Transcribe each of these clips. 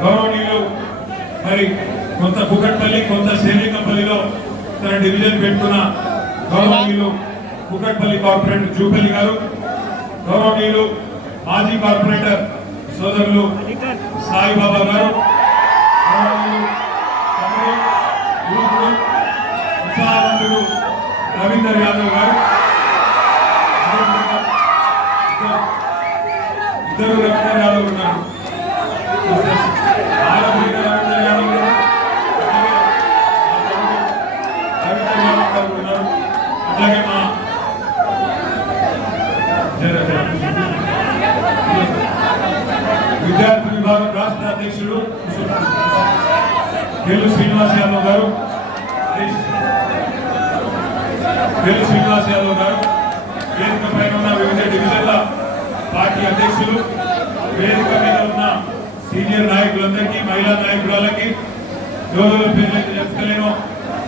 గౌరవనీయులు మరి కొంత కుకట్పల్లి కొంత శ్రీలింగపల్లిలో తన డివిజన్ పెట్టుకున్న గౌరవనీయులు కుకట్పల్లి కార్పొరేటర్ జూపల్లి గారు గౌరవనీయులు మాజీ కార్పొరేటర్ సోదరులు సాయిబాబా గారు గౌరవనీయులు ఉత్సాహవంతుడు రవీందర్ యాదవ్ గారు ఇద్దరు రవీందర్ యాదవ్ ఉన్నారు ఆడపిల్ల రవీందర్ యాదవ్ గారు, అలాగే మా తమ్ముడు రవీందర్ యాదవ్ గారు ఉన్నారు అట్లాగే మా జర- జర. విద్యార్థి విభాగం రాష్ట్ర అధ్యక్షుడు కేలు శ్రీనివాస్ యాదవ్ గారు. కేలు శ్రీనివాస్ యాదవ్ గారు. వేదిక పైన ఉన్న వివిధ డివిజన్ల పార్టీ అధ్యక్షులు వేదిక మీద ఉన్న సీనియర్ నాయకులందరికీ మహిళా నాయకురాలకి యోగుల పేర్లైతే చెప్తలేను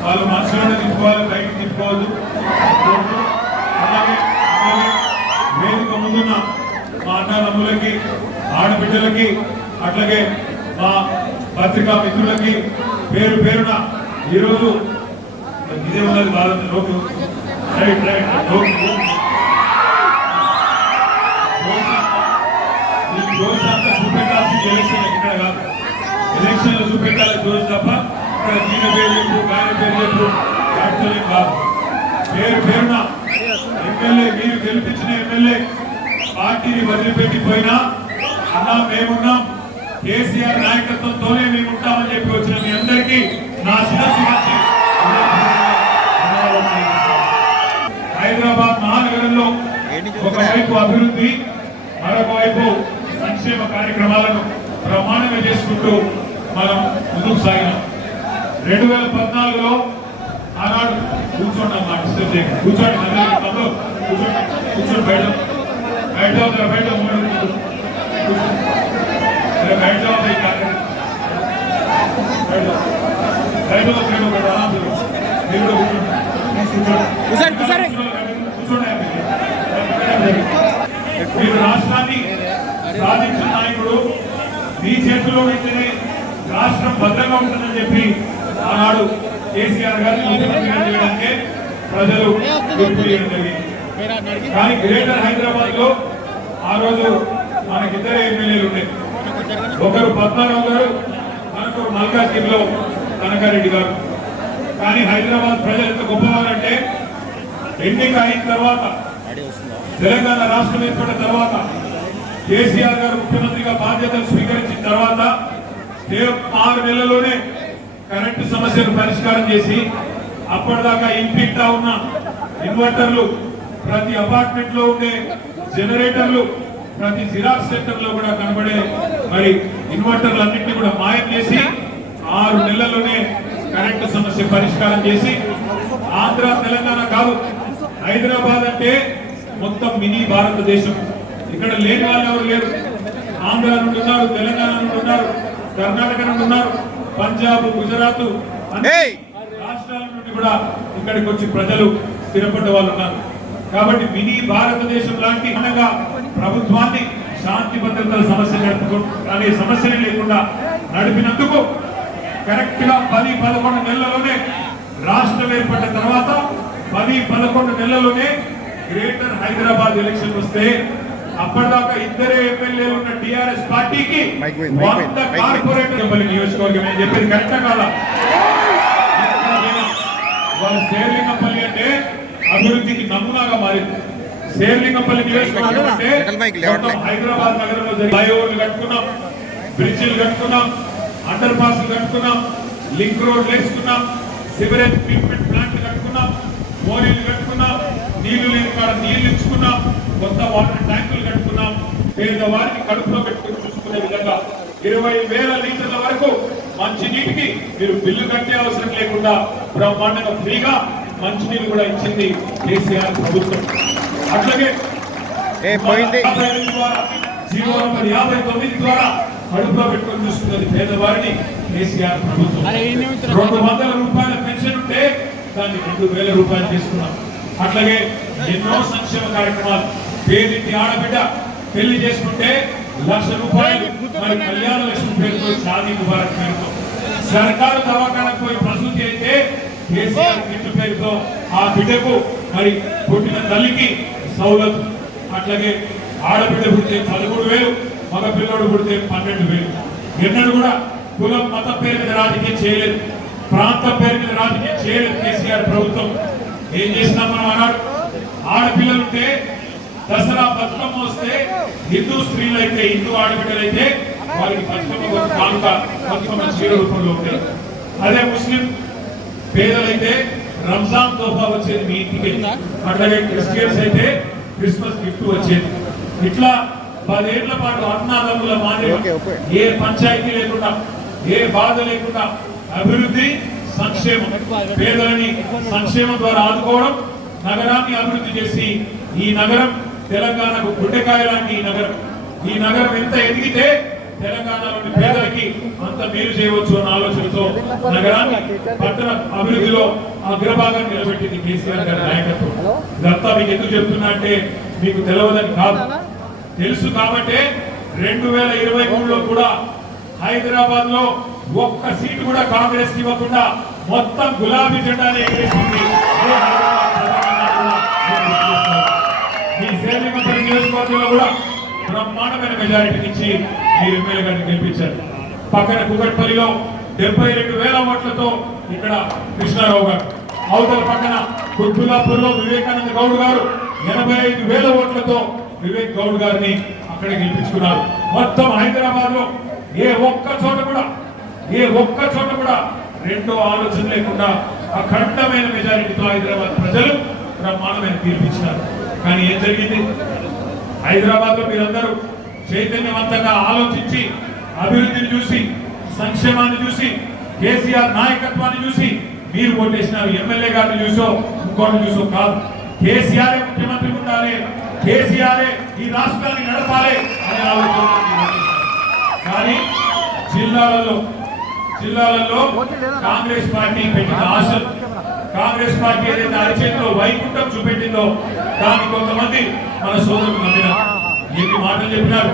వాళ్ళు మనసులోనే తిప్పుకోవాలి బయటకు తిప్పుకోవద్దు. అలాగే అలాగే వేదిక ముందున్న మా అన్నదమ్ములకి ఆడబిడ్డలకి అట్లాగే మా పత్రికా మిత్రులకి పేరు పేరున ఈరోజు ఇదే ఉన్నది బాగుంది లోపు రైట్ రైట్ లోపు ఈ ఎలక్షన్ ఇక్కడ కాదు. ఎలక్షన్ చూపెట్టాలి జోష్ తప్ప. ఇక్కడ దీని పేరు చెప్పు గాని పేరు చెప్పు వాటితో కాదు. పేరు పేరున ఎమ్మెల్యే మీరు గెలిపించిన ఎమ్మెల్యే పార్టీని వదిలిపెట్టి పోయినా అన్నా మేమున్నాం. కేసీఆర్ నాయకత్వంతోనే మేము ఉంటామని చెప్పి వచ్చిన మీ అందరికీ నా శిరస్సు హైదరాబాద్ మహానగరంలో ఒకవైపు అభివృద్ధి మరొక వైపు సంక్షేమ కార్యక్రమాలను ప్రమాణంగా చేసుకుంటూ మనం ముందుకు సాగినాం. రెండు వేల పద్నాలుగులో ఆనాడు కూర్చోండి మాట డిస్టర్బ్ కూర్చోండి కూర్చోండి కూర్చోండి బయట. బయట అవుతారా బయట కూర్చోండి. కూర్చోండి మీరు రాష్ట్రాన్ని సాధించిన నాయకుడు మీ చేతిలో ఉంటేనే రాష్ట్రం భద్రంగా ఉంటుందని చెప్పి ఆనాడు కేసీఆర్ గారిని ముఖ్యమంత్రిగా చేయడానికే ప్రజలు కానీ గ్రేటర్ హైదరాబాద్లో ఆ రోజు మనకిద్దరే ఎమ్మెల్యేలు ఉండే. ఒకరు పద్మారావు గారు మనకు మల్కాజ్గిరిలో కనకారెడ్డి గారు. కానీ హైదరాబాద్ ప్రజలు ఎంత గొప్పవారంటే ఎన్నిక అయిన తర్వాత తెలంగాణ రాష్ట్రం ఏర్పడిన తర్వాత కేసీఆర్ గారు ముఖ్యమంత్రిగా బాధ్యతలు స్వీకరించిన తర్వాత ఆరు నెలల్లోనే కరెంటు సమస్యను పరిష్కారం చేసి అప్పటిదాకా ఇంటింటా ఉన్న ఇన్వర్టర్లు ప్రతి అపార్ట్మెంట్లో ఉండే జనరేటర్లు ప్రతి జిరాక్స్ సెంటర్లో కూడా కనబడే మరి ఇన్వర్టర్లు అన్నింటినీ కూడా మాయం చేసి ఆరు నెలల్లోనే కరెంటు సమస్య పరిష్కారం చేసి ఆంధ్ర తెలంగాణ కాదు హైదరాబాద్ అంటే మొత్తం మినీ భారతదేశం. ఇక్కడ లేని వాళ్ళు ఎవరు లేరు. ఆంధ్ర నుండి ఉన్నారు తెలంగాణ నుండి ఉన్నారు కర్ణాటక నుండి ఉన్నారు పంజాబ్ గుజరాత్! రాష్ట్రాల నుండి కూడా ఇక్కడికి వచ్చి ప్రజలు స్థిరపడ్డ వాళ్ళు ఉన్నారు. కాబట్టి మినీ భారతదేశం లాంటి అనగా ప్రభుత్వాన్ని శాంతి భద్రతల సమస్య అనే సమస్యనే లేకుండా నడిపినందుకు కరెక్ట్గా పది పదకొండు నెలల్లోనే రాష్ట్రం ఏర్పడిన తర్వాత పది పదకొండు నెలల్లోనే గ్రేటర్ హైదరాబాద్ ఎలక్షన్ వస్తే అప్పటిదాకా ఇద్దరే ఎమ్మెల్యేలు ఉన్న టిఆర్ఎస్ పార్టీకి వంద పోయింది. కార్పొరేటర్ నియోజకవర్గం అని చెప్పేది కరెక్ట్ కాదా? వాళ్ళ శేర్లింగంపల్లి అంటే అభివృద్ధికి నమూనాగా మారింది. శేర్లింగంపల్లి నియోజకవర్గం హైదరాబాద్ నగరంలో ఫ్లైఓవర్లు కట్టుకున్నాం బ్రిడ్జిలు కట్టుకున్నాం అండర్ పాస్లు కట్టుకున్నాం లింక్ రోడ్ వేసుకున్నాం సివరేజ్ ట్రీట్మెంట్ ప్లాంట్ కట్టుకున్నాం మోరీలు కట్టుకున్నాం నీళ్ళు లేని కాడ నీళ్ళు ఇచ్చుకున్నాం కొత్త వాటర్ ట్యాంకులు కట్టుకున్నాం. పేదవారికి కడుపులో పెట్టుకుని చూసుకునే విధంగా ఇరవై వేల లీటర్ల వరకు మంచి నీటికి మీరు బిల్లు కట్టే అవసరం లేకుండా బ్రహ్మాండంగా ఫ్రీగా మంచినీళ్ళు కూడా ఇచ్చింది కేసీఆర్ ప్రభుత్వం. అట్లాగే ఏ పోయింది? యాభై ఎనిమిది ద్వారా జీవో నంబర్ యాభై తొమ్మిది ద్వారా కడుపులో పెట్టుకొని చూస్తున్నది పేదవారిని కేసీఆర్ ప్రభుత్వం. రెండు వందల రూపాయల పెన్షన్ ఉంటే దాన్ని రెండు వేల రూపాయలు తీసుకున్నాం. అట్లాగే ఎన్నో సంక్షేమ కార్యక్రమాలు. పేదింటి ఆడబిడ్డ పెళ్ళి చేసుకుంటే లక్ష రూపాయలు. మరి కళ్యాణ లక్ష్మి పేరుతో షాదీ ముబారక్ పేరుతో. సర్కారు దవాఖానకు పోయి ప్రసూతి అయితే కేసీఆర్ పేరుతో ఆ బిడ్డకు మరి పుట్టిన తల్లికి సౌలత్ అట్లాగే ఆడబిడ్డ పుడితే పదమూడు వేలు మగ పిల్లడు పుడితే పన్నెండు వేలు. ఎన్నడూ కూడా కులం మతం పేరు మీద రాజకీయం చేయలేదు. ప్రాంతం పేరు మీద రాజకీయం చేయలేదు కేసీఆర్ ప్రభుత్వం. ఏం చేసినాం మనం అన్నాడు ఆడపిల్లలుంటే దసరా బతుకమ్మ వస్తే హిందూ స్త్రీలు అయితే హిందూ ఆడబిడ్డలైతే వారికి బతుకమ్మ కానుక బతుకమ్మ చీర రూపంలో ఉంటాయి. అదే ముస్లిం పేదలైతే రంజాన్ తోఫా వచ్చేది మీ ఇంటికి. అట్లాగే క్రిస్టియన్స్ అయితే క్రిస్మస్ గిఫ్ట్ వచ్చేది. ఇట్లా పదేళ్ళ పాటు అన్నాదమ్ముల మాదిరి. ఏ పంచాయతీ లేకుండా ఏ బాధ లేకుండా అభివృద్ధి సంక్షేమం పేదలని సంక్షేమం ద్వారా ఆదుకోవడం నగరాన్ని అభివృద్ధి చేసి ఈ నగరం తెలంగాణకు గుండెకాయ లాంటి ఈ నగరం. ఈ నగరం ఎంత ఎదిగితే తెలంగాణలోని పేదలకి అంత మేలు చేయవచ్చు అన్న ఆలోచనతో నగరాన్ని పట్టణ అభివృద్ధిలో అగ్రభాగాన్ని నిలబెట్టింది కేసీఆర్ గారి నాయకత్వం. ఇదంతా మీకు ఎందుకు చెప్తున్నా అంటే మీకు తెలియదని కాదు. తెలుసు కాబట్టే రెండు వేల ఇరవై మూడులో కూడా హైదరాబాద్లో ఒక్క సీటు కూడా కాంగ్రెస్కి ఇవ్వకుండా మొత్తం గులాబీ జెండానే ఎగరేసింది. మీ నియోజకవర్గంలో కూడా బ్రహ్మాండమైన మెజారిటీ ఇచ్చి గెలిపించారు పక్కన కుకట్పల్లిలో డెబ్బై రెండు వేల ఓట్లతో ఇక్కడ కృష్ణారావు గారు. అవతల పక్కన కుత్బుల్లాపూర్లో వివేకానంద గౌడ్ గారు. ఎనభై ఐదు వేల ఓట్లతో వివేక్ గౌడ్ గారిని అక్కడ గెలిపించుకున్నారు. మొత్తం హైదరాబాద్లో ఏ ఒక్క చోట కూడా ఏ ఒక్క చోట కూడా రెండో ఆలోచన లేకుండా అఖండమైన మెజారిటీతో హైదరాబాద్ ప్రజలు బ్రహ్మాండమైన తీర్పిచ్చినారు కానీ ఏం జరిగింది? హైదరాబాద్లో మీరందరూ చైతన్యవంతంగా ఆలోచించి అభివృద్ధిని చూసి సంక్షేమాన్ని చూసి కేసీఆర్ నాయకత్వాన్ని చూసి మీరు ఓటేసినారు ఎమ్మెల్యే గారిని చూసో ఇంకోటి చూసో కాదు. కేసీఆర్ ముఖ్యమంత్రి ఉండాలి. కేసీఆర్ ఈ రాష్ట్రాన్ని నడపాలి అనే ఆలోచన కానీ జిల్లాలలో జిల్లాలలో కాంగ్రెస్ పార్టీ పెట్టిన ఆశలు కాంగ్రెస్ పార్టీ ఏదైతే అరిచేతిలో వైకుంఠం చూపెట్టిందో దాన్ని కొంతమంది మన సోదరులు నమ్మినారు. ఎన్ని మాటలు చెప్పినారు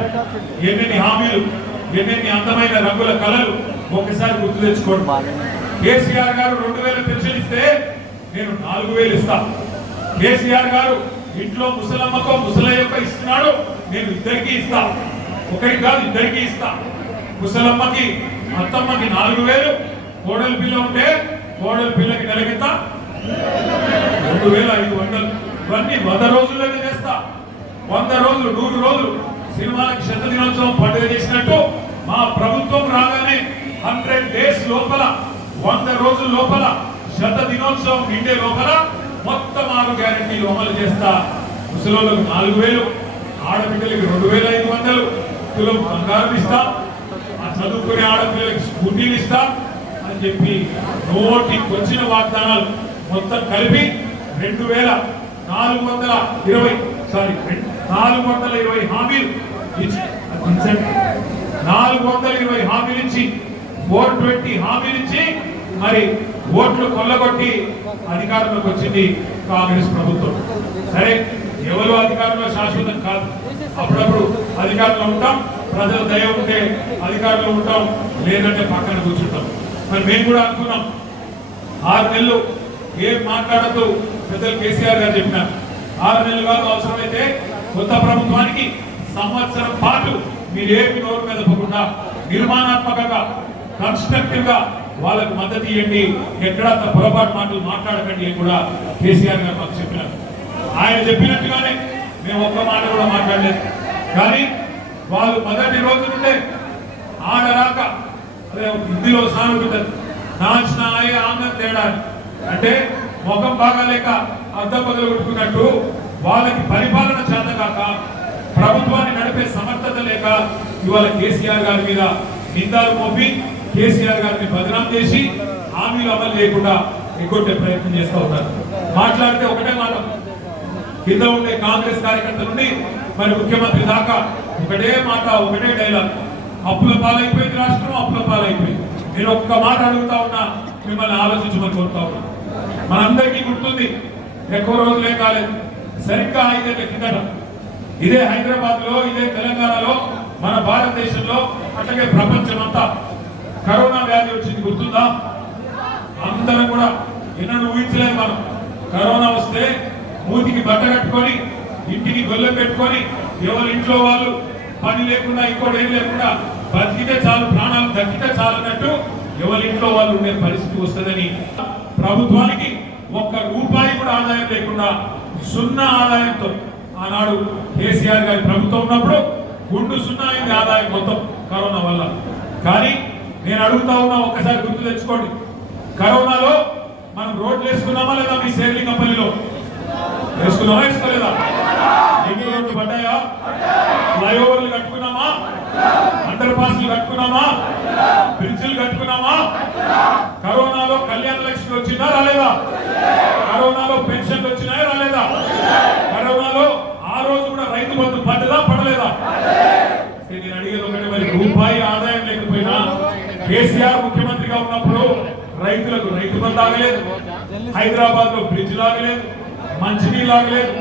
ఎన్ని హామీలు ఎన్నెన్ని అందమైన రంగుల కళలు ఒకసారి గుర్తు తెచ్చుకోండి. కేసీఆర్ గారు రెండు వేల పెన్షన్ ఇస్తే నేను నాలుగు వేలు ఇస్తా. కేసీఆర్ గారు ఇంట్లో ముసలమ్మకో ముసలయ్యకో ఇస్తున్నాడు నేను ఇద్దరికి ఇస్తా. ఒకరికి కాదు ఇద్దరికి ఇస్తా. ముసలమ్మకి అత్తమ్మకి నాలుగు వేలు కోడల పిల్ల ఉంటే కోడల పిల్లకి నెలకిత రెండు వేల ఐదు వందలు. ఇవన్నీ వంద రోజుల్లోనే చేస్తా. వంద రోజులు నూరు రోజులు. సినిమాకి శత దినోత్సవం పండుగ చేసినట్టు మా ప్రభుత్వం రాగానే హండ్రెడ్ డేస్ లోపల వంద రోజుల లోపల శత దినోత్సవం నిండే లోపల మొత్తం ఆరు గ్యారంటీలు అమలు చేస్తా. ముసలోళ్ళకు నాలుగు వేలు ఆడబిడ్డలకి రెండు వేల ఐదు వందలు తులం బంగారం ఇస్తా ఆ చదువుకునే ఆడపిల్లలకి స్కూటీలు ఇస్తా అని చెప్పి నోటికి వచ్చిన వాగ్దానాలు మొత్తం కలిపి రెండు వేల నాలుగు వందల ఇరవై సారీ నాలుగు వందల ఇరవై హామీలు ఇచ్చి నాలుగు వందల ఇరవై హామీలు ఇచ్చి ఫోర్ ట్వంటీ హామీలు ఇచ్చి మరి ఓట్లు కొల్లగొట్టి అధికారంలోకి వచ్చింది కాంగ్రెస్ ప్రభుత్వం. సరే ఎవరు అధికారంలో శాశ్వతం కాదు. అప్పుడప్పుడు అధికారంలో ఉంటాం ప్రజల దయ ఉంటే అధికారంలో ఉంటాం లేదంటే పక్కన కూర్చుంటాం. మరి మేము కూడా అనుకున్నాం. ఆరు నెలలు ఏం మాట్లాడద్దు పెద్దలు కేసీఆర్ గారు చెప్పినారు. ఆరు నెలలు కాదు అవసరమైతే కొత్త ప్రభుత్వానికి సంవత్సరం పాటు మీరు ఏమి నోరు మెదపకుండా నిర్మాణాత్మకంగా కన్స్ట్రక్టివ్గా వాళ్ళకు మద్దతు ఇవ్వండి. ఎక్కడ పొరపాటు మాటలు మాట్లాడకండి అని కూడా కేసీఆర్ గారు మాకు చెప్పినారు. ఆయన చెప్పినట్టుగానే మేము ఒక్క మాట కూడా మాట్లాడలేదు. కానీ వాళ్ళు మొదటి రోజు నుండే ఆడరాక అదే హిందీలో సానుకుంటారు నాచిన ఆయే ఆంధ్ర తేడా అంటే ముఖం బాగాలేక అద్దం పగలు కొట్టుకున్నట్టు వాళ్ళకి పరిపాలన చేత కాక ప్రభుత్వాన్ని నడిపే సమర్థత లేక ఇవాళ కేసీఆర్ గారి మీద నిందాలు మోపి కేసీఆర్ గారిని బదనాం చేసి హామీలు అమలు చేయకుండా ఎగ్గొట్టే ప్రయత్నం చేస్తూ ఉన్నారు. మాట్లాడితే ఒకటే మాట. కింద ఉండే కాంగ్రెస్ కార్యకర్తల నుండి మరి ముఖ్యమంత్రి దాకా ఒకటే మాట ఒకటే డైలాగ్. అప్పుల పాలైపోయింది రాష్ట్రం అప్పుల పాలైపోయింది. నేను ఒక్క మాట అడుగుతా ఉన్నా మిమ్మల్ని ఆలోచించమని కోరుతా ఉన్నా. మనందరికీ గుర్తుంది ఎక్కువ రోజులే కాలేదు. సరిగ్గా ఐదేళ్ళ కిందట ఇదే హైదరాబాద్లో ఇదే తెలంగాణలో మన భారతదేశంలో అట్లాగే ప్రపంచమంతా గుర్తుందా? అందరం కూడా ఎన్నడూ ఊహించలేదు మనం. కరోనా వస్తే మూతికి బట్ట కట్టుకొని ఇంటికి గొల్లె పెట్టుకొని ఎవరి ఇంట్లో వాళ్ళు పని లేకుండా ఇంకోటి ఏం లేకుండా బతికితే చాలు ప్రాణాలు దక్కితే చాలు అన్నట్టు ఎవరి ఇంట్లో వాళ్ళు ఉండే పరిస్థితి వస్తుందని ప్రభుత్వానికి ఒక్క రూపాయి కూడా ఆదాయం లేకుండా సున్నా ఆదాయంతో ఆనాడు కేసీఆర్ గారి ప్రభుత్వం ఉన్నప్పుడు గుండు సున్నా అయింది ఆదాయం మొత్తం కరోనా వల్ల. కానీ నేను అడుగుతా ఉన్నా ఒక్కసారి గుర్తు తెచ్చుకోండి. కరోనాలో మనం రోడ్లు వేసుకున్నామా లేదా మీ సేర్లింగపల్లిలో వేసుకున్నామా వేసుకోలేదా? ఎన్ని రోడ్లు పడ్డాయా? ఫ్లైఓవర్లు కట్టుకున్నామా అండర్ పాస్లు కట్టుకున్నామా? బ్రిడ్జిలు కట్టుకున్నామా? కరోనాలో కళ్యాణ లక్ష్మి వచ్చిందా రాలేదా? కరోనాలో పెన్షన్లు వచ్చినాయా రాలేదా? కరోనాలో ఆ రోజు కూడా రైతు బంధు పడ్డదా పడలేదా? నేను అడిగేది ఒకటి మరి రూపాయి ఆదాయం లేకపోయినా కేసీఆర్ ముఖ్యమంత్రిగా ఉన్నప్పుడు రైతులకు రైతు బంధు ఆగలేదు హైదరాబాద్లో బ్రిడ్జ్ లాగలేదు మంచినీళ్ళు ఆగలేదు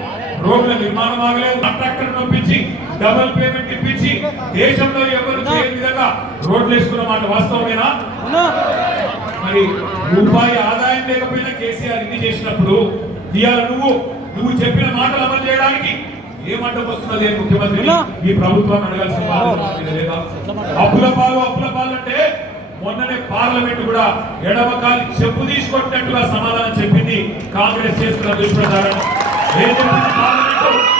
రోడ్ల నిర్మాణం ఆగలేదు కాంట్రాక్టర్ పంపించి డబుల్ పేమెంట్ ఇప్పించి దేశంలో ఎవరు చేయని విధంగా రోడ్లు వేసుకున్న మాట వాస్తవమేనా? మరి రూపాయి ఆదాయం లేకపోయినా కేసీఆర్ ఇన్ని చేసినప్పుడు ఇవాళ నువ్వు నువ్వు చెప్పిన మాటలు అమలు చేయడానికి ఏమంటకు వస్తున్నది ముఖ్యమంత్రి? ఈ ప్రభుత్వాన్ని అడగాల్సిన బాధ్యత లేదా? అప్పుల పాలు అప్పుల పాలు అంటే మొన్ననే పార్లమెంట్ కూడా ఎడమకాలి చెప్పు తీసుకొట్టినట్టుగా సమాధానం చెప్పింది కాంగ్రెస్ చేస్తున్న దుష్ప్రచారం ఏం చెప్పింది పార్లమెంట్?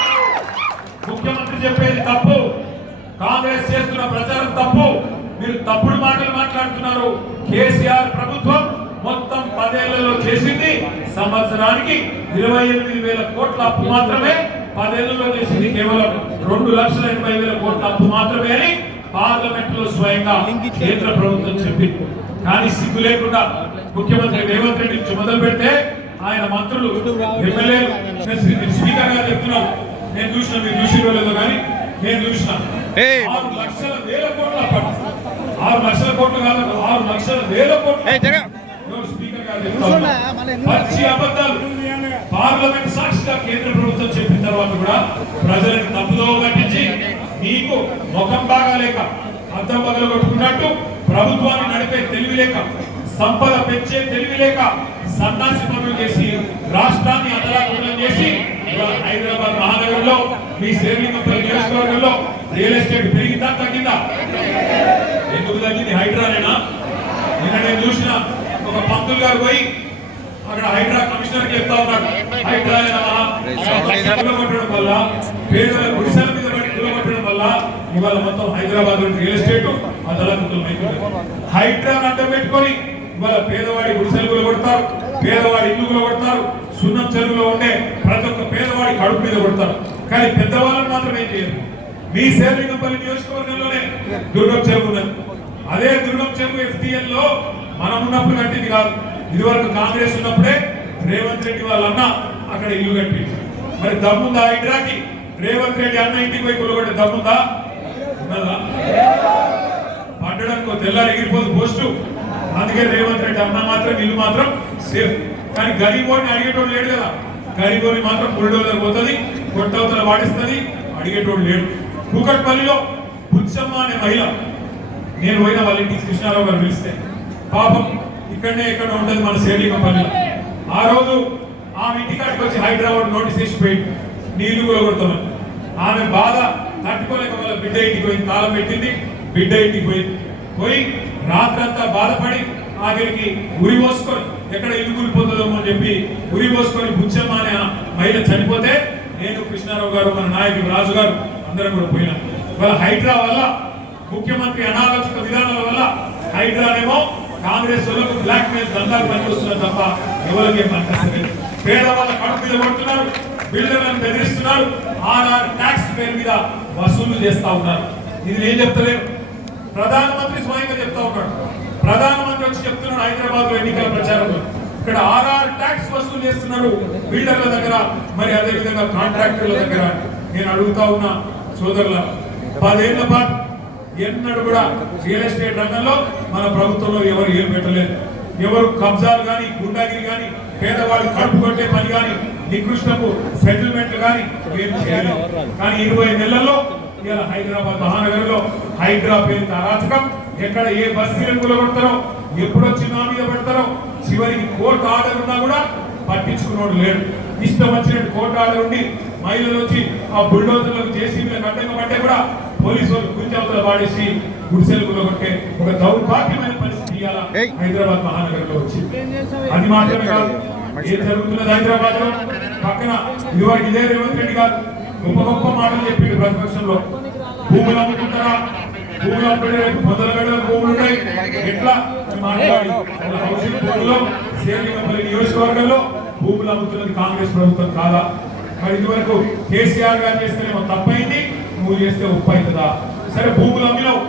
చెప్పేది తప్పు. కాంగ్రెస్ చేస్తున్న ప్రచారం తప్పు. మీరు తప్పుడు మాటలు మాట్లాడుతున్నారు. కేసీఆర్ ప్రభుత్వం మొత్తం పదేళ్ళలో చేసింది సంవత్సరానికి ఇరవై ఎనిమిది వేల కోట్ల అప్పు మాత్రమే. పదేళ్ళలో చేసింది కేవలం రెండు లక్షల ఎనభై వేల కోట్ల అప్పు మాత్రమే అని పార్లమెంట్లో స్వయంగా కేంద్ర ప్రభుత్వం చెప్పింది. కానీ సిగ్గు లేకుండా ముఖ్యమంత్రి రేవంత్ రెడ్డి మొదలు పెడితే ఆయన మంత్రులు ఎమ్మెల్యే స్పీకర్ గారు చెప్తున్నారు. నేను చూసిన మీరు చూసిరో లేదో కానీ నేను చూసిన. ఆరు లక్షల వేల కోట్ల ఆరు లక్షల కోట్లు కాదు ఆరు లక్షల వేల కోట్లు. పచ్చి అబద్ధాలు. పార్లమెంట్ సాక్షిగా కేంద్ర ప్రభుత్వం చెప్పిన తర్వాత కూడా ప్రజలకు తప్పుదో పట్టించి నీకు ముఖం బాగాలేక అర్థం పగల కొట్టుకున్నట్టు ప్రభుత్వాన్ని నడిపే తెలివి లేక సంపద పెంచే తెలివి లేక సన్నాసి పనులు చేసి రాష్ట్రాన్ని అతలాకుతలం చేసి హైదరాబాద్ మహానగరంలో మీ సేవింగపల్లి నియోజకవర్గంలో రియల్ ఎస్టేట్ పెరిగిందా తగ్గిందా? ఎందుకు తగ్గింది? హైడ్రానేనా నిన్న నేను చూసిన ఒక పంతులు గారు పోయి అక్కడ హైడ్రా కమిషనర్ చెప్తా ఉన్నాడు. హైడ్రా కొట్టడం వల్ల పేదల గుడిసెల మీద కొట్టడం వల్ల ఇవాళ మొత్తం హైదరాబాద్ రియల్ ఎస్టేట్ అదలకుతుంది హైడ్రా అడ్డం పెట్టుకొని ఇవాళ పేదవాడి గుడిసెలు కొడతారు పేదవాడి ఇల్లు కొడతారు సున్నం చెరువులో ఉండే ప్రతి ఒక్క పేదవాడి కడుపు మీద కొడతారు. కానీ పెద్దవాళ్ళని మాత్రం ఏం చేయరు. మీ సేవలింగంపల్లి నియోజకవర్గంలోనే దుర్గం చెరువు ఉన్నది. అదే దుర్గం చెరువు ఎఫ్టీఎల్లో మనం ఉన్నప్పుడు కట్టింది కాదు. ఇదివరకు కాంగ్రెస్ ఉన్నప్పుడే రేవంత్ రెడ్డి వాళ్ళ అన్న అక్కడ ఇల్లు కట్టింది మరి దమ్ముందా హైడ్రాకి? రేవంత్ రెడ్డి అన్న ఇంటికి పోయి కొలగొట్టే దమ్ముందా? ఉన్నదా? పడ్డడానికి తెల్లారి ఎగిరిపోదు పోస్టు. అందుకే రేవంత్ రెడ్డి అన్న మాత్రం ఇల్లు మాత్రం సేఫ్. కానీ గరీబోని అడిగేటోడు లేడు కదా. గరీబోని మాత్రం బుల్డోజర్ పోతుంది కొట్టవతల వాడిస్తుంది అడిగేటోడు లేడు. కూకట్పల్లిలో బుచ్చమ్మ అనే మహిళ నేను పోయిన వాళ్ళ ఇంటికి కృష్ణారావు గారు పిలిస్తే పాపం ఇక్కడనే ఎక్కడ ఉంటుంది మన సేలింగపల్లి ఆ రోజు ఆమె ఇంటికాడికి వచ్చి హైదరాబాద్ నోటీస్ వేసి పోయి నీళ్ళు కూడా ఆమె బాధ తట్టుకోలేక వాళ్ళ బిడ్డ ఇంటికి పోయింది. తాళం పెట్టింది బిడ్డ ఇంటికి పోయింది. పోయి రాత్రంతా బాధపడి ఆఖరికి ఉరి పోసుకొని ఎక్కడ ఇల్లు కూలిపోతుందో అని చెప్పి ఉరి పోసుకొని బుచ్చమ్మ అనే మహిళ చనిపోతే నేను కృష్ణారావు గారు మన నాయకుడు రాజు గారు అందరం కూడా పోయినాం. వాళ్ళ హైడ్రా వల్ల ముఖ్యమంత్రి అనాలోచిత విధానాల వల్ల హైడ్రానేమో కాంగ్రెస్ వాళ్ళకు బ్లాక్ మెయిల్ దందాలు పనిచేస్తున్నారు తప్ప ఎవరికి ఏం పనికొస్తలేదు. పేదవాళ్ళ కడుపు మీద కొడుతున్నారు బిల్డర్లను బెదిరిస్తున్నారు ఆర్ఆర్ ట్యాక్స్ పేరు మీద వసూలు చేస్తా ఉన్నారు. ఇది నేను చెప్తలేను. ప్రధానమంత్రి స్వయంగా చెప్తా ఉన్నాడు. ప్రధానమంత్రి వచ్చి చెప్తున్నాడు హైదరాబాద్లో ఎన్నికల ప్రచారంలో ఇక్కడ ఆర్ఆర్ ట్యాక్స్ వసూలు చేస్తున్నారు బిల్డర్ల దగ్గర మరి అదే విధంగా కాంట్రాక్టర్ల దగ్గర. నేను అడుగుతా ఉన్న సోదరుల పదేళ్ళ పాటు ఎన్నడూ కూడా రియల్ ఎస్టేట్ రంగంలో మన ప్రభుత్వంలో ఎవరు ఏం పెట్టలేదు. ఎవరు కబ్జాలు కానీ గుండాగిరి కానీ పేదవాళ్ళు కడుపు కొట్టే పని కానీ నికృష్టపు సెటిల్మెంట్లు కానీ ఏం చేయాలి కానీ ఇరవై నెలల్లో ఇలా హైదరాబాద్ మహానగరంలో హైడ్రా పేరుతో అరాచకం ఎక్కడ ఏ బస్తీలను కూలగొడతారో ఎప్పుడు వచ్చి నా మీద పెడతారో చివరికి కోర్టు ఆర్డర్ ఉన్నా కూడా పట్టించుకున్నోడు లేడు. ఇష్టం వచ్చినట్టు కోర్టు ఆర్డర్ ఉండి మహిళలు వచ్చి ఆ బుల్డోజర్లకు జేసీబీలకు అడ్డంగా పట్టే కూడా పోలీసు వాళ్ళు గుంజావతలు వాడేసి గుడిసెలు కూలగొట్టే ఒక దౌర్భాగ్యమైన పరిస్థితి ఇవాళ. హైదరాబాద్ మహానగరంలో వచ్చింది. అది మాత్రమే కాదు ఏం జరుగుతున్నది హైదరాబాద్లో పక్కన ఇదివరకు ఇదే రేవంత్ రెడ్డి గారు గొప్ప గొప్ప మాటలు చెప్పిండు ప్రతిపక్షంలో. భూములు అమ్ముకుంటారా? భూములు అప్పుడే రేపు మొదల భూములు ఉన్నాయి ఎట్లా మాట్లాడి హౌసింగ్ బోర్డులో శ్రీలింగంపల్లి నియోజకవర్గంలో భూములు అమ్ముతున్నది కాంగ్రెస్ ప్రభుత్వం కాదా? మరి ఇదివరకు కేసీఆర్ గారు చేస్తేనేమో తప్పైంది నువ్వు చేస్తే ఉప్పైతుందా? సరే భూములు అమ్మినావు.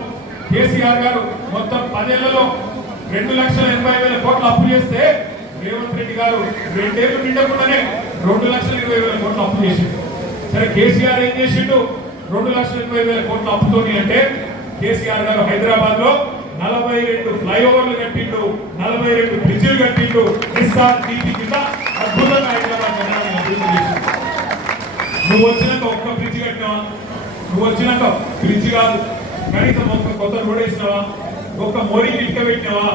కేసీఆర్ గారు మొత్తం పదేళ్ళలో రెండు లక్షల ఎనభై వేల కోట్లు అప్పు చేస్తే రేవంత్ రెడ్డి గారు రెండేళ్ళు నిండకుండానే రెండు లక్షల ఇరవై వేల కోట్లు అప్పు చేసిండు. సరే కేసీఆర్ ఏం చేసిండు? రెండు లక్షల ఇరవై వేల కోట్లు అప్పుతోని అంటే కేసీఆర్ గారు హైదరాబాద్లో నలభై రెండు ఫ్లైఓవర్లు కట్టిండు నలభై రెండు బ్రిడ్జిలు కట్టిండు. ఎస్ఆర్ టీపీ కింద అద్భుతంగా హైదరాబాద్ నగరాన్ని అభివృద్ధి చేసిండు నువ్వు వచ్చినాక ఒక్క బ్రిడ్జ్ కట్టినావా? నువ్వు వచ్చినాక బ్రిడ్జ్ కాదు. కనీసం ఒక్క కొత్త రోడ్ వేసినావా? ఒక్క మోరీ ఇటుక పెట్టినావా?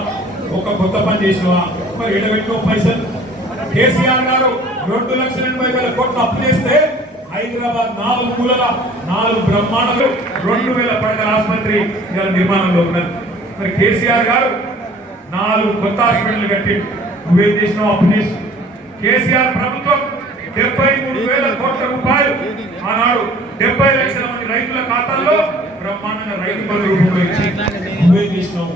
ఒక్క కొత్త పని చేసినావా? మరి ఎడ పైసలు. కేసీఆర్ గారు రెండు లక్షల ఎనభై వేల కోట్లు అప్పు చేస్తే హైదరాబాద్ నాలుగు మూలల నాలుగు బ్రహ్మాండాలు రెండు వేల పడకల ఆసుపత్రి నిర్మాణంలో ఉన్నది. మరి కేసీఆర్ గారు నాలుగు కొత్త హాస్పిటల్ కట్టి నువ్వేం చేసినావు అప్పు చేసి కేసీఆర్ ప్రభుత్వం డెబ్బై మూడు వేల కోట్ల రూపాయలు ఆనాడు డెబ్బై లక్షల మంది రైతుల ఖాతాల్లో బ్రహ్మాండంగా రైతు బంధు రూపంలో ఇచ్చి నువ్వేం చేసినావు?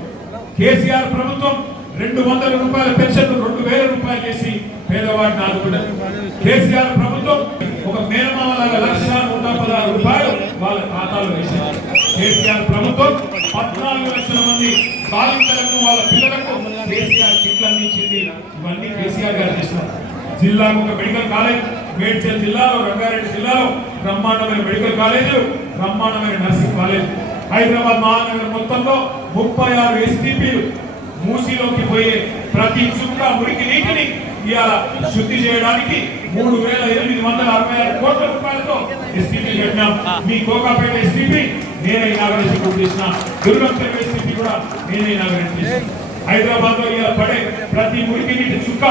కేసీఆర్ ప్రభుత్వం రెండు వందల రూపాయల పెన్షన్ రెండు వేల రూపాయలు చేసి పేదవాడిని ఆదుకుంటారు కేసీఆర్ ప్రభుత్వం ఒక మేనమామలాగా లక్ష నూట పదహారు రూపాయలు వాళ్ళ ఖాతాలో వేశారు. కేసీఆర్ ప్రభుత్వం పద్నాలుగు లక్షల మంది బాలింతలకు వాళ్ళ పిల్లలకు కేసీఆర్ కిట్లు అందించింది. ఇవన్నీ కేసీఆర్ గారు చేసినారు జిల్లాకు ఒక మెడికల్ కాలేజ్ మేడ్చల్ జిల్లాలో రంగారెడ్డి జిల్లాలో బ్రహ్మాండమైన మెడికల్ కాలేజీలు బ్రహ్మాండమైన నర్సింగ్ కాలేజ్. హైదరాబాద్ మహానగరం మొత్తంలో ముప్పై ఆరు ఎస్టీపీలు మూసీలోకి పోయే ప్రతి చుక్క మురికి నీటిని ఇవాళ శుద్ధి చేయడానికి మూడు వేల ఎనిమిది వందల అరవై ఆరు కోట్ల రూపాయలతో ఎస్టీపీ పెట్టినాం మీ కోకాపేట ఎస్టీపీ నేనే ఇనాగరేషన్ చేసిన. దుర్గంపేట ఎస్టీపీ కూడా నేనే ఇనాగరేషన్ చేసిన. హైదరాబాద్లో ఇవాళ పడే ప్రతి మురికి నీటి చుక్క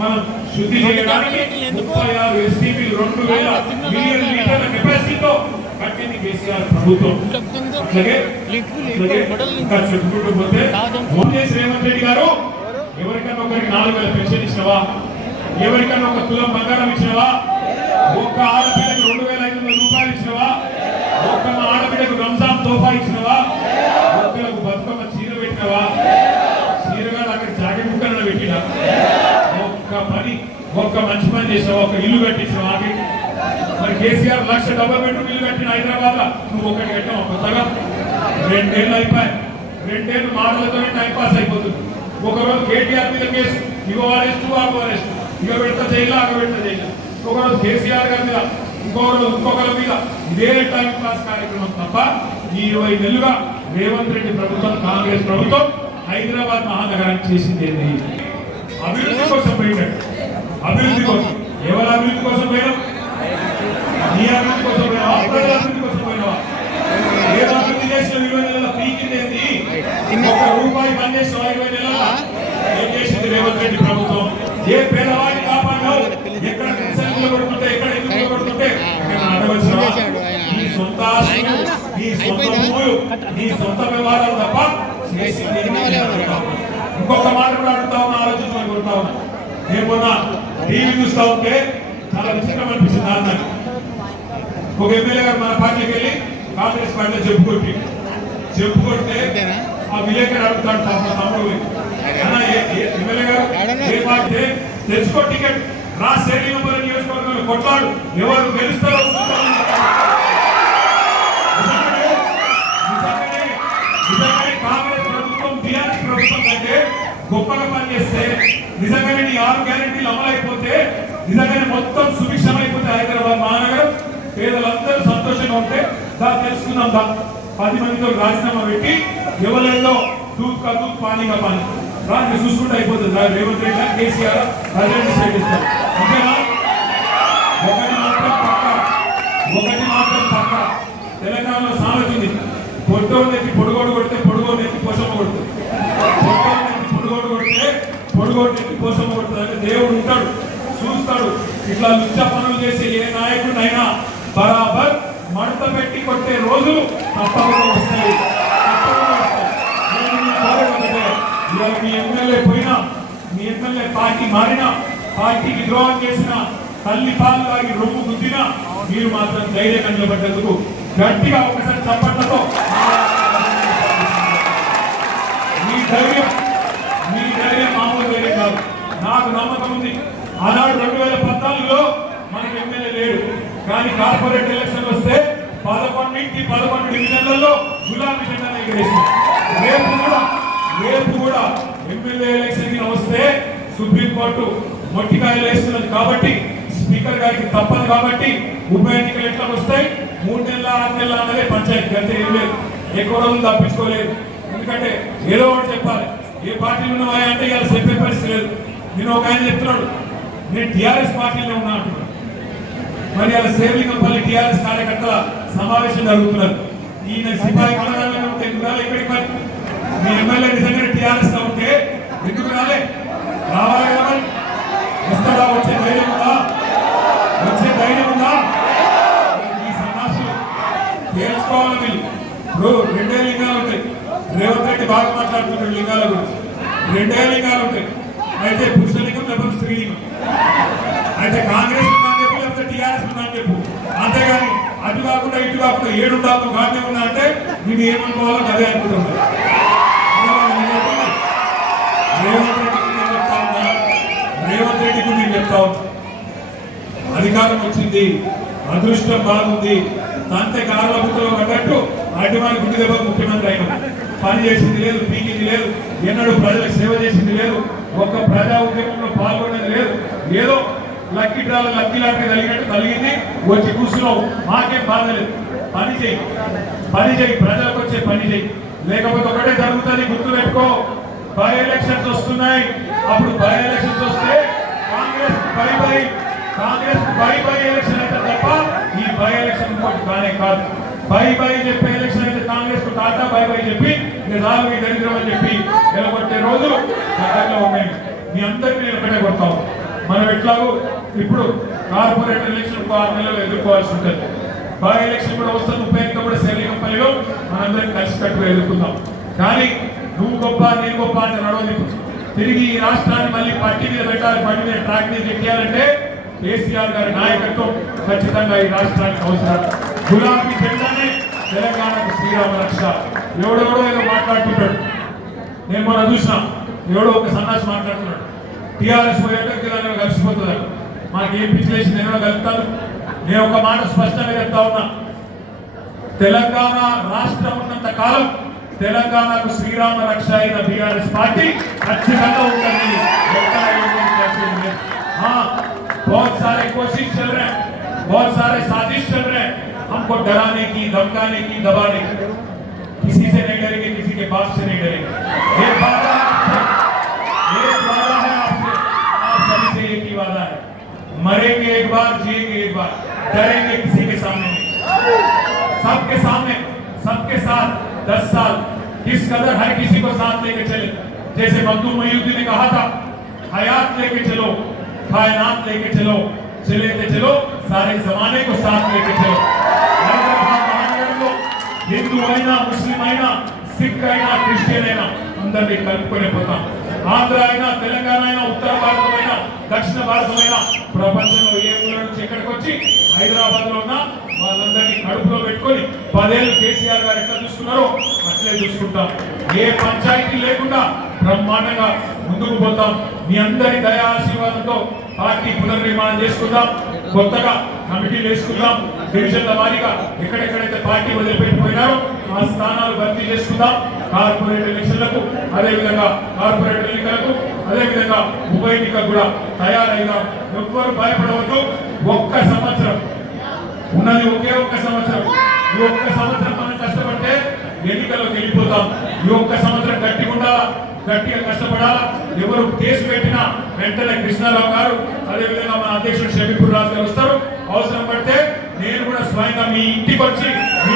మనం శుద్ధి చేయడానికి ముప్పై ఆరు ఎస్టీపీలు రెండు వేల మిలియన్ లీటర్ల కెపాసిటీతో కట్టింది కేసీఆర్ ప్రభుత్వం. అట్లాగే ఇంకా చెప్పుకుంటూ పోతే మోదీ రేవంత్ రెడ్డి గారు ఎవరికన్నా ఒకరికి నాలుగు వేల పెన్షన్ ఇచ్చినవా? ఎవరికన్నా ఒక తులం బంగారం ఇచ్చినవా? ఒక్క ఆడపిల్లకి రెండు వేల ఐదు వందల రూపాయలు ఇచ్చినవా? ఒక్క ఆడపిల్లకు రంజాన్ తోఫా ఇచ్చినవా? ఒక్కలకు బతుకమ్మ చీర పెట్టినవా? చీరగా అక్కడ జాకెట్ ముక్కలను పెట్టినా? ఒక్క పని ఒక్క మంచి పని చేసావా ఒక ఇల్లు కట్టించినావా మరి కేసీఆర్ లక్ష డబల్ బెడ్రూమ్ ఇల్లు కట్టిన హైదరాబాద్ నువ్వు ఒకటి కట్టావు కొత్తగా? రెండేళ్ళు అయిపోయాయి. రెండేళ్ళు మాటలతోనే టైం పాస్ అయిపోతుంది. ఒకరోజు కేటీఆర్ మీద కేసు ఇగో అరెస్ట్ ఆగో అరెస్ట్ ఇగో పెడతా జైలు ఆగో పెడతా జైలు ఒకరోజు కేసీఆర్ గారి మీద ఇంకో రోజు ఇంకొకరి మీద ఇదే టైం పాస్ కార్యక్రమం తప్ప ఈ ఇరవై నెలలుగా రేవంత్ రెడ్డి ప్రభుత్వం కాంగ్రెస్ ప్రభుత్వం హైదరాబాద్ మహానగరానికి చేసింది ఏంటి అభివృద్ధి కోసం పోయినాడు అభివృద్ధి కోసం. ఎవరి అభివృద్ధి కోసం పోయినా నీ అభివృద్ధి కోసం పోయినా అభివృద్ధి కోసం పోయినావా? ఏ అభివృద్ధి చేసిన ఇరవై నెలల ఒక రూపాయి చేసిన ఇరవై నెలల ఏం చేసింది రేవంత్ రెడ్డి ప్రభుత్వం? ఏ పేదవాడిని కాపాడినావు? ఎక్కడ పెన్షన్లు కొడుతుంటే ఎక్కడ ఎందుకు కొడుతుంటే? నీ సొంత నీ సొంత నీ సొంత తప్ప చేసింది. ఇంకొక మాట కూడా అడుగుతా ఉన్నా ఆలోచించమని కోరుతా ఉన్నా. నేను మొన్న టీవీ చూస్తా ఉంటే చాలా విచిత్రం అనిపించింది నాన్న ఒక ఎమ్మెల్యే గారు మన పార్టీకి వెళ్ళి కాంగ్రెస్ పార్టీలో చెప్పుకొట్టి చెప్పుకొడితే ఆ విలేకరు అడుగుతాడు పాప తమ్ముడు ఎమ్మెల్యే గారు ఏ పార్టీ తెచ్చుకో టికెట్. రా శ్రేణిపల్లి నియోజకవర్గంలో కొట్లాడు. ఎవరు గెలుస్తారో గొప్పగా పనిచేస్తే నిజంగానే నీ ఆరు గ్యారెంటీలు అమలైపోతే నిజంగానే మొత్తం సుభిక్షమైపోతే హైదరాబాద్ మహానగరం. పేదలందరూ సంతోషంగా ఉంటే దా తెలుసుకుందాం దా. పది మందితో రాజీనామా పెట్టి ఎవరెల్లో దూద్ కా పానీగా పాని కా రాత్రి చూసుకుంటే అయిపోతుంది. రేవంత్ రెడ్డి కేసీఆర్ రాజ్యాన్ని సేవిస్తారు అంతేనా? ఒకటి మాత్రం పక్క. ఒకటి మాత్రం పక్క. తెలంగాణలో సామెతుంది. పొట్టోళ్ళకి పొడుగోడు కొడితే పొడుగోళ్ళకి కోసం కొడుతుంది. పొట్టోళ్ళకి పొడుగోడు కొడితే పొడుగోడు పొడుగోళ్ళకి కోసం కొడుతుంది. అంటే దేవుడు ఉంటాడు. చూస్తాడు. ఇట్లా లుచ్చ ద్రోహం చేసిన తల్లి పాలు తాగి రొమ్ము గుద్దినా మీరు మాత్రం ధైర్యంగా నిలబడ్డందుకు గట్టిగా ఒకసారి చప్పట్లతో మీ ధైర్యం మీ ధైర్యం మామూలు ధైర్యం కాదు నాకు నమ్మకం ఉంది. ఆనాడు రెండు వేల పద్నాలుగులో మనకి ఎమ్మెల్యే లేడు. కానీ కార్పొరేట్ ఎలక్షన్ వస్తే పదకొండింటి పదకొండు డివిజన్లలో గులాబీ జెండా ఎగరేసింది. రేపు కూడా రేపు కూడా ఎమ్మెల్యే ఎలక్షన్ వస్తే సుప్రీంకోర్టు మొట్టికాయలు వేస్తున్నది కాబట్టి స్పీకర్ గారికి తప్పదు కాబట్టి ఉప ఎన్నికలు ఎట్లా వస్తాయి? మూడు నెలల ఆరు నెలల అన్నదే పంచాయతీ అంతే ఏం లేదు. ఎక్కువ రోజులు తప్పించుకోలేదు. ఎందుకంటే ఏదో ఒకటి చెప్పాలి. ఏ పార్టీలు ఉన్నాయా అంటే ఇవాళ చెప్పే పరిస్థితి లేదు. నేను ఒక ఆయన చెప్తున్నాడు నేను టీఆర్ఎస్ పార్టీలో ఉన్నా అంటున్నాడు. మరి అలా సేవలింగంపల్లి టీఆర్ఎస్ కార్యకర్తల సమావేశం జరుగుతున్నారు ఈయన సిపాయి కొనగానే ఉంటే ఎందుకు రాలే ఇక్కడికి మరి? మీ ఎమ్మెల్యే నిజంగా టీఆర్ఎస్లో ఉంటే ఎందుకు రాలే? రావాలి కదా మరి వచ్చే ధైర్యం ఉందా? వచ్చే ధైర్యం ఉందా? ఈ సన్నాసులు తేల్చుకోవాలి వీళ్ళు ఇప్పుడు రెండే లింగాలు ఉంటాయి. రేవంత్ రెడ్డి బాగా మాట్లాడుతున్నాడు లింగాల గురించి. రెండే లింగాలు ఉంటాయి. అయితే పురుషలింగం లేకపోతే స్త్రీలింగం. అయితే కాంగ్రెస్ ఉందని చెప్పు లేకపోతే టీఆర్ఎస్ ఉందని చెప్పు. అంతేగాని అటు కాకుండా ఇటు కాకుండా ఏడు దాకా గాంధీ ఉన్నా అంటే నేను ఏమనుకోవాలో అదే అనుకుంటున్నాను రేవంత్ రెడ్డికి నేను చెప్తా ఉన్నా రేవంత్ రెడ్డికి నేను చెప్తా అధికారం వచ్చింది అదృష్టం బాగుంది. అంతే కారుల బుద్ధలో పడ్డట్టు అటువంటి గుండె దెబ్బ ముఖ్యమంత్రి అయిన పని చేసింది లేదు పీకింది లేదు ఎన్నడూ ప్రజలకు సేవ చేసింది లేదు ఒక్క ప్రజా ఉద్యమంలో పాల్గొన్నది లేదు. ఏదో లక్కీ డ్రాల లక్కీ లాటరీ కలిగినట్టు కలిగింది వచ్చి కూర్చున్నావు. మాకేం బాధ లేదు. పని చేయి. పని చేయి. ప్రజలకు వచ్చే పని చేయి. లేకపోతే ఒకటే జరుగుతుంది గుర్తు పెట్టుకో బై ఎలక్షన్స్ వస్తున్నాయి. అప్పుడు బై ఎలక్షన్స్ వస్తే by by. Congress by by election అయితే తప్ప ఈ బై ఎలక్షన్ ఇంకోటి కానే కాదు. బై బై చెప్పే ఎలక్షన్ అయితే కాంగ్రెస్కు టాటా బై బై చెప్పి నిజాలు మీ దరిద్రం అని చెప్పి నిలబట్టే రోజు దగ్గరలో ఉన్నాయి మీ అందరికీ నిలబడే కొడతాం మనం ఎట్లాగో ఇప్పుడు కార్పొరేట్ ఎలక్షన్ ఇంకో ఆరు నెలలు ఎదుర్కోవాల్సి ఉంటుంది. బై ఎలక్షన్ కూడా వస్తుంది ఉప ఎన్నిక కూడా శరీరంపల్లిలో మనందరం కలిసికట్టుగా ఎదుర్కొందాం. కానీ నువ్వు గొప్ప నేను గొప్ప అంటే నడవదు ఇప్పుడు. తిరిగి ఈ రాష్ట్రాన్ని మళ్ళీ పట్టి మీద పెట్టాలి పట్టి మీద ట్రాక్ మీద ఎక్కాలంటే కేసీఆర్ గారి నాయకత్వం ఖచ్చితంగా ఈ రాష్ట్రానికి అవసరం. గులాబీ జెండానే తెలంగాణకు శ్రీరామ రక్ష. ఎవడెవడో ఏదో మాట్లాడుతుంటాడు. నేను మొన్న చూసిన ఎవడో ఒక సన్నాసి మాట్లాడుతున్నాడు. టీఆర్ఎస్ పోయాక తెలంగాణ మాకు ఏం పిచ్చేసి నేను కలుపుతాను. నేను ఒక మాట స్పష్టంగా చెప్తా ఉన్నా. తెలంగాణ రాష్ట్రం ఉన్నంత కాలం తెలంగాణకు శ్రీరామ రక్ష అయిన బీఆర్ఎస్ పార్టీ ఖచ్చితంగా ఉంటుంది ఎక్కడ ఏమీ చేసేది లేదు. हाँ बहुत सारे कोशिश चल रहे हैं बहुत सारे साजिश चल रहे हैं हमको डराने की धमकाने की दबाने की किसी से नहीं डरेंगे किसी के बाप से नहीं डरेंगे ये वादा है आपसे एक वादा है आपसे आप सभी से एक ही वादा है मरेंगे एक बार जिएंगे एक बार डरेंगे किसी के सामने नहीं सबके सामने सबके साथ दस साल किस कदर हर किसी को साथ लेके चले जैसे मखदूम मयूद्दीन ने कहा था हयात लेके चलो कायनात लेके चलो चले थे चलो सारे जमाने को साथ लेके चलो హైదరాబాద్ మహానగరంలో హిందూ అయినా ముస్లిం అయినా సిక్ అయినా క్రిస్టియన్ అయినా అందరినీ కలుపుకొని పోతాం ఆంధ్ర అయినా తెలంగాణ అయినా ఉత్తర భారతం అయినా దక్షిణ భారతం అయినా ప్రపంచంలో ఏ ఊళ్ళ నుంచి ఎక్కడికి వచ్చి హైదరాబాద్లో ఉన్న వాళ్ళందరినీ కడుపులో పెట్టుకొని పదేళ్ళు కేసీఆర్ గారు ఎట్లా చూసుకున్నారో అట్లే చూసుకుంటాం. ఏ పంచాయతీ లేకుండా బ్రహ్మాండంగా ముందుకు పోతాం. మీ అందరి దయాశీర్వాదంతో పార్టీ పునర్నిర్మాణం చేసుకుందాం కొత్తగా కమిటీలు వేసుకుందాం డివిజన్ల వారీగా ఎక్కడెక్కడైతే పార్టీ వదిలిపెట్టిపోయినారో ఆ స్థానాలు భర్తీ చేసుకుందాం. కార్పొరేట్ ఎన్నికలకు అదే విధంగా కార్పొరేట్ ఎన్నికలకు అదే విధంగా ఉప ఎన్నిక కూడా తయారైనా ఎవ్వరు భయపడవద్దు. ఒక్క సంవత్సరం ఉన్నది ఒకే ఒక్క సంవత్సరం. ఈ ఒక్క సంవత్సరం మనం కష్టపడితే ఎన్నికల్లోకి వెళ్ళిపోతాం ఈ ఒక్క సంవత్సరం గట్టిగా గట్టిగా కష్టపడాలా ఎవరు కేసు పెట్టినా వెంటనే కృష్ణారావు గారు అదే విధంగా మన అధ్యక్షుడు షమీపూర్ రాజు గారు వస్తారు. అవసరం పడితే నేను కూడా స్వయంగా మీ ఇంటికి వచ్చి మీ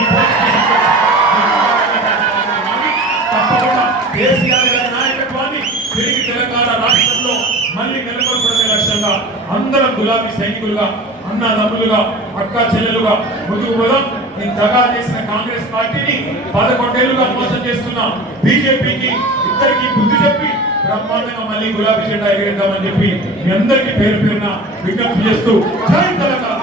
తప్పకుండా కేసీఆర్ గారి నాయకత్వాన్ని తిరిగి తెలంగాణ రాష్ట్రంలో మళ్ళీ నెలకొల్పడమే లక్ష్యంగా అందరం గులాబీ సైనికులుగా అన్నదమ్ములుగా అక్క చెల్లెలుగా ముందుకు పోదాం. ఈ దగా చేసిన కాంగ్రెస్ పార్టీని పదకొండేళ్ళుగా మోసం చేస్తున్న బీజేపీకి ఇద్దరికి బుద్ధి చెప్పి బ్రహ్మాండంగా మళ్ళీ గులాబీ జెండా ఎగిరిద్దామని చెప్పి మీ అందరికీ పేరు పేరున విజ్ఞప్తి చేస్తూ జై తెలంగాణ.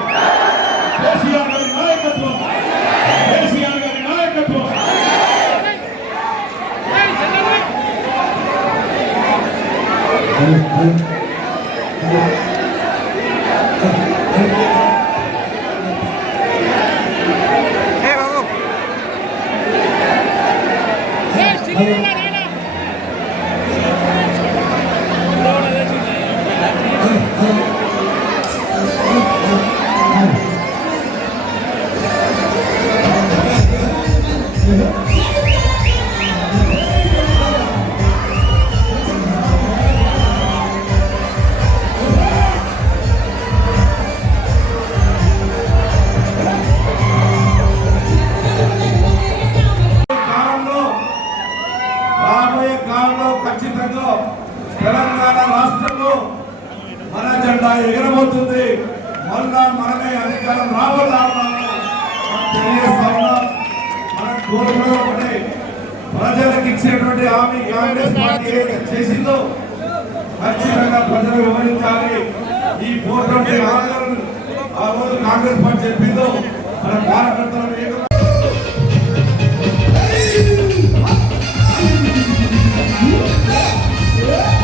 అలా ఎగరబోతుంది మళ్ళా మనమే అధికారం రావాలి ప్రజలకు ఇచ్చేటువంటి హామీ కాంగ్రెస్ పార్టీ ఏదైతే చేసిందో ఖచ్చితంగా ప్రజలు వివరించాలి ఈ పోటీ ఆ రోజు కాంగ్రెస్ పార్టీ చెప్పిందో మన కార్యకర్తలు Yeah!